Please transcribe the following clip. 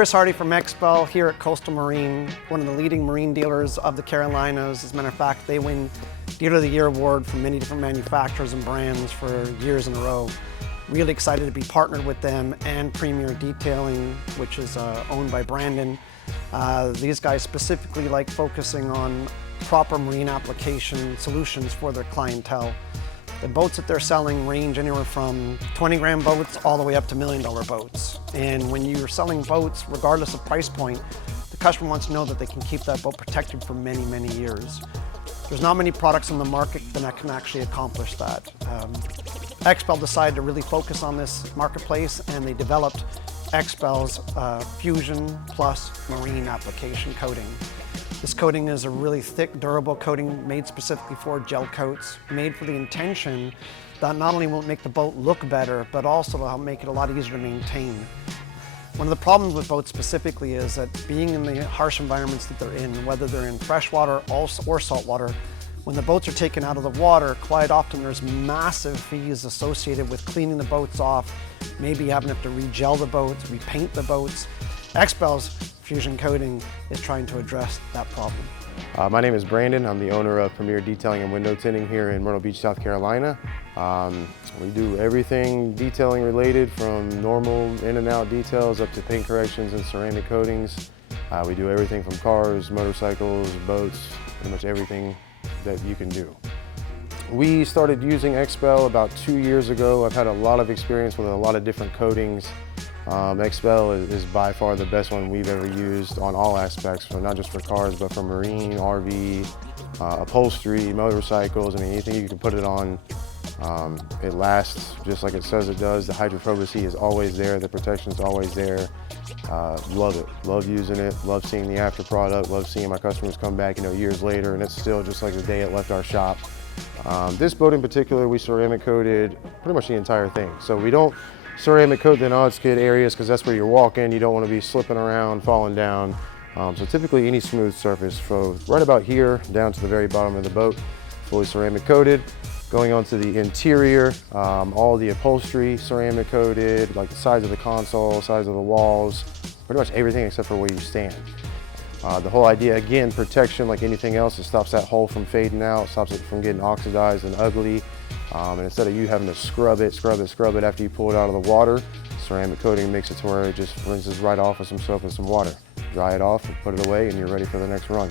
Chris Hardy from XPEL here at Coastal Marine, one of the leading marine dealers of the Carolinas. As a matter of fact, they win Dealer of the Year award from many different manufacturers and brands for years in a row. Really excited to be partnered with them and Premier Detailing, which is owned by Brandon. These guys specifically like focusing on proper marine application solutions for their clientele. The boats that they're selling range anywhere from 20-gram boats all the way up to $1 million boats. And when you're selling boats, regardless of price point, the customer wants to know that they can keep that boat protected for many, many years. There's not many products on the market that can actually accomplish that. XPEL decided to really focus on this marketplace, and they developed XPEL's Fusion Plus Marine Application Coating. This coating is a really thick, durable coating made specifically for gel coats, made for the intention that not only will it make the boat look better, but also will help make it a lot easier to maintain. One of the problems with boats specifically is that being in the harsh environments that they're in, whether they're in freshwater or saltwater, when the boats are taken out of the water, quite often there's massive fees associated with cleaning the boats off, maybe having to re-gel the boats, repaint the boats. XPEL's Fusion Coating is trying to address that problem. My name is Brandon. I'm the owner of Premier Detailing and Window Tinting here in Myrtle Beach, South Carolina. We do everything detailing related, from normal in and out details up to paint corrections and ceramic coatings. We do everything from cars, motorcycles, boats, pretty much everything that you can do. We started using XPEL about 2 years ago. I've had a lot of experience with a lot of different coatings. XPEL is by far the best one we've ever used on all aspects, so not just for cars, but for marine, RV, upholstery, motorcycles. I mean, anything you can put it on, it lasts just like it says it does. The hydrophobicy is always there, the protection is always there. Love it, love using it, love seeing the after product, love seeing my customers come back, years later, and it's still just like the day it left our shop. This boat in particular, we ceramic coated pretty much the entire thing. So we don't ceramic coat the odds kit areas because that's where you're walking. You don't want to be slipping around, falling down. So typically any smooth surface, from right about here down to the very bottom of the boat, fully ceramic coated. Going on to the interior, all the upholstery ceramic coated, like the sides of the console, sides of the walls, pretty much everything except for where you stand. The whole idea, again, protection like anything else, it stops that hull from fading out, stops it from getting oxidized and ugly. And instead of you having to scrub it after you pull it out of the water, ceramic coating makes it to where it just rinses right off with some soap and some water. Dry it off and put it away, and you're ready for the next run.